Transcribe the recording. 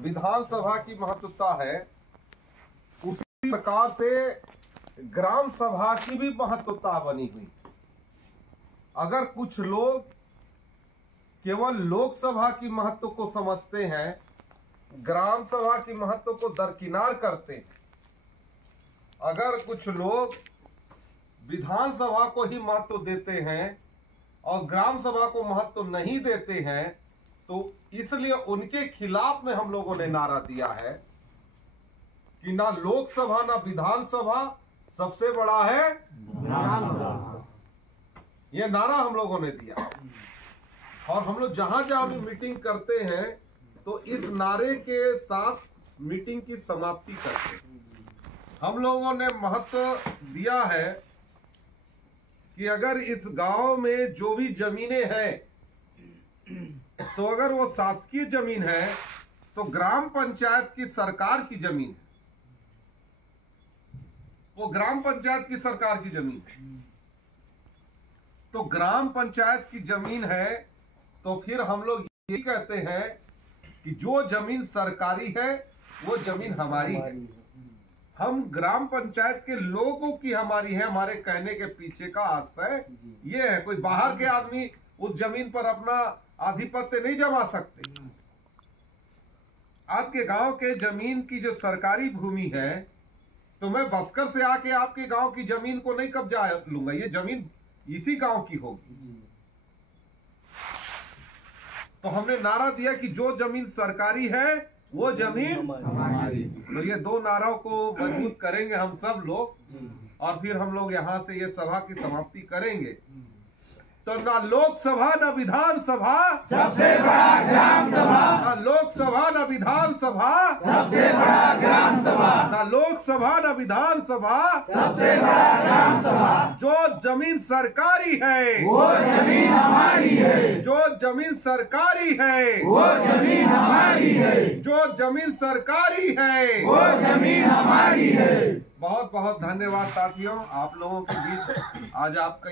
विधानसभा की महत्वता है, उसी प्रकार से ग्राम सभा की भी महत्वता बनी हुई। अगर कुछ लोग केवल लोकसभा की महत्व को समझते हैं, ग्राम सभा की महत्व को दरकिनार करते हैं, अगर कुछ लोग विधानसभा को ही महत्व देते हैं और ग्राम सभा को महत्व नहीं देते हैं, तो इसलिए उनके खिलाफ में हम लोगों ने नारा दिया है कि ना लोकसभा ना विधानसभा, सबसे बड़ा है ग्राम सभा। यह नारा हम लोगों ने दिया और हम लोग जहां जहां भी मीटिंग करते हैं तो इस नारे के साथ मीटिंग की समाप्ति करते हैं। हम लोगों ने महत्व दिया है कि अगर इस गांव में जो भी जमीनें हैं, तो अगर वो शासकीय जमीन है तो ग्राम पंचायत की सरकार की जमीन है, वो ग्राम पंचायत की सरकार की जमीन है। तो ग्राम पंचायत की जमीन है तो फिर हम लोग यही कहते हैं कि जो जमीन सरकारी है वो जमीन हमारी है। हम ग्राम पंचायत के लोगों की हमारी है, हमारे कहने के पीछे का आशय ये है। कोई बाहर के आदमी उस जमीन पर अपना आधिपत्य नहीं जमा सकते। आपके गांव के जमीन की जो सरकारी भूमि है, तो मैं बस्कर से आके आपके गांव की जमीन को नहीं कब्जा लूंगा, ये जमीन इसी गांव की होगी। तो हमने नारा दिया कि जो जमीन सरकारी है वो जमीन हमारी। तो ये दो नारों को मजबूत करेंगे हम सब लोग और फिर हम लोग यहाँ से ये सभा की समाप्ति करेंगे। तो ना लोकसभा ना विधानसभा, सबसे बड़ा ग्राम सभा। ना लोकसभा ना विधानसभा, सबसे बड़ा ग्राम सभा। ना लोकसभा ना विधानसभा, सबसे बड़ा ग्राम सभा। जो जमीन सरकारी है वो जमीन हमारी है। जो जमीन सरकारी है वो जमीन हमारी है। जो जमीन सरकारी है वो जमीन हमारी है। बहुत बहुत धन्यवाद साथियों, आप लोगों के बीच आज आपका